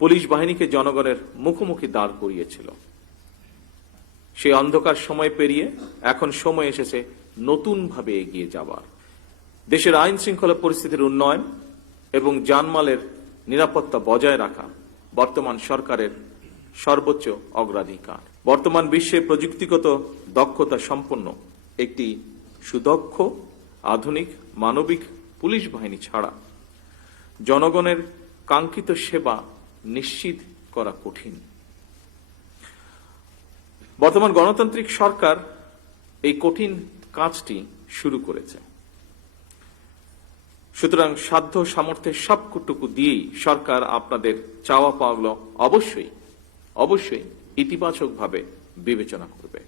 Police বাহিনীকে জনগণের মুখোমুখি দাঁড় করিয়েছিল। সেই অন্ধকার সময় পেরিয়ে এখন সময় এসেছে নতুনভাবে এগিয়ে যাবার। দেশের আইন শৃঙ্খলা পরিস্থিতির উন্নয়ন এবং জানমালের নিরাপত্তা বজায় রাখা বর্তমান সরকারের সর্বোচ্চ অগ্রাধিকার। বর্তমান বিশ্বে প্রযুক্তিগত দক্ষতা সম্পন্ন একটি সুদক্ষ, আধুনিক, মানবিক পুলিশ বাহিনী ছাড়া জনগণের কাঙ্ক্ষিত সেবা নিশ্চিত করা কঠিন। বর্তমান গণতান্ত্রিক সরকার এই কঠিন কাজটি শুরু করেছে। সুতরাং সাধ্য সামর্থ্যের সবটুকু দিয়েই সরকার আপনাদের চাওয়া পাওয়াগুলো অবশ্যই ইতিবাচকভাবে বিবেচনা করবে।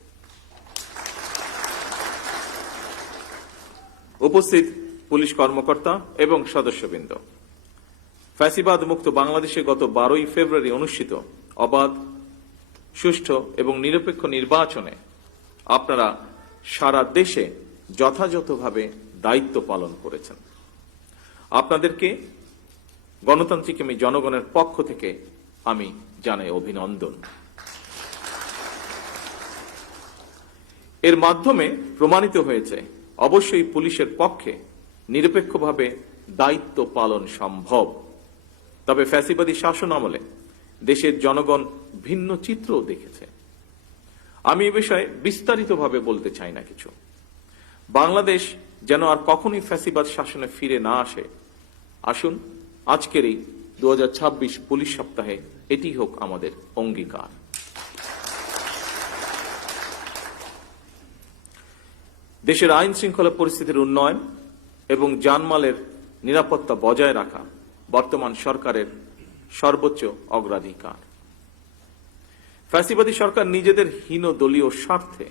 উপস্থিত পুলিশ কর্মকর্তা এবং সদস্যবৃন্দ, ফ্যাসিবাদ মুক্ত বাংলাদেশে গত 12ই ফেব্রুয়ারি অনুষ্ঠিত অবাধ, সুষ্ঠু এবং নিরপেক্ষ নির্বাচনে আপনারা সারা দেশে যথাযথভাবে দায়িত্ব পালন করেছেন। আপনাদেরকে গণতান্ত্রিক আমি জনগণের পক্ষ থেকে আমি জানাই অভিনন্দন। এর মাধ্যমে প্রমাণিত হয়েছে অবশ্যই পুলিশের পক্ষে নিরপেক্ষভাবে দায়িত্ব পালন সম্ভব। তবে ফ্যাসিবাদী শাসন আমলে দেশের জনগণ ভিন্ন চিত্রও দেখেছে। আমি এ বিষয়ে বিস্তারিতভাবে বলতে চাই না কিছু। বাংলাদেশ যেন আর কখনোই ফ্যাসিবাদ শাসনে ফিরে না আসে, আসুন আজকের এই 2026 পুলিশ সপ্তাহে এটি হোক আমাদের অঙ্গীকার। দেশের আইন শৃঙ্খলা পরিস্থিতির উন্নয়ন এবং জানমালের নিরাপত্তা বজায় রাখা বর্তমান সরকারের সর্বোচ্চ অগ্রাধিকার। ফ্যাসিবাদী সরকার নিজেদের হীন দলীয় স্বার্থে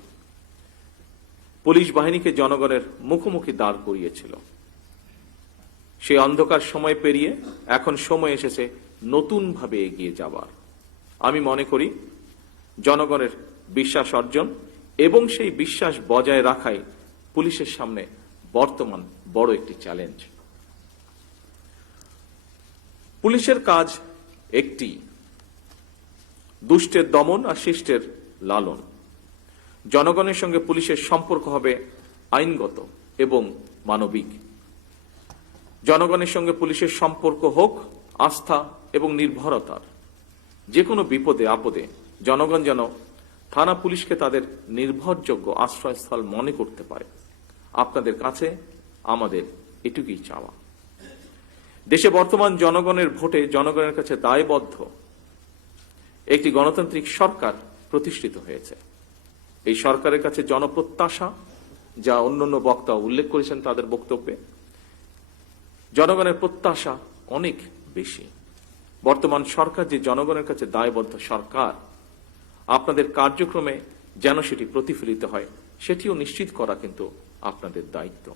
পুলিশ বাহিনীকে জনগণের মুখোমুখি দাঁড় করিয়েছিল। সেই অন্ধকার সময় পেরিয়ে এখন সময় এসেছে নতুনভাবে এগিয়ে যাবার। আমি মনে করি জনগণের বিশ্বাস অর্জন এবং সেই বিশ্বাস বজায় রাখাই পুলিশের সামনে বর্তমান বড় একটি চ্যালেঞ্জ। পুলিশের কাজ একটি, দুষ্টের দমন আর শিষ্টের লালন। জনগণের সঙ্গে পুলিশের সম্পর্ক হবে আইনগত এবং মানবিক। জনগণের সঙ্গে পুলিশের সম্পর্ক হোক আস্থা এবং নির্ভরতার। যে কোনো বিপদে আপদে জনগণ যেন থানা পুলিশকে তাদের নির্ভরযোগ্য আশ্রয়স্থল মনে করতে পারে। আপনাদের কাছে আমাদের এটুকুই চাওয়া। দেশে বর্তমান জনগণের ভোটে জনগণের কাছে দায়বদ্ধ একটি গণতান্ত্রিক সরকার প্রতিষ্ঠিত হয়েছে। এই সরকারের কাছে জনপ্রত্যাশা, যা অন্যান্য বক্তা উল্লেখ করেছেন তাদের বক্তব্যে, জনগণের প্রত্যাশা অনেক বেশি। বর্তমান সরকার যে জনগণের কাছে দায়বদ্ধ সরকার, আপনাদের কার্যক্রমে যেন সেটি প্রতিফলিত হয় সেটিও নিশ্চিত করা কিন্তু আপনাদের দায়িত্ব।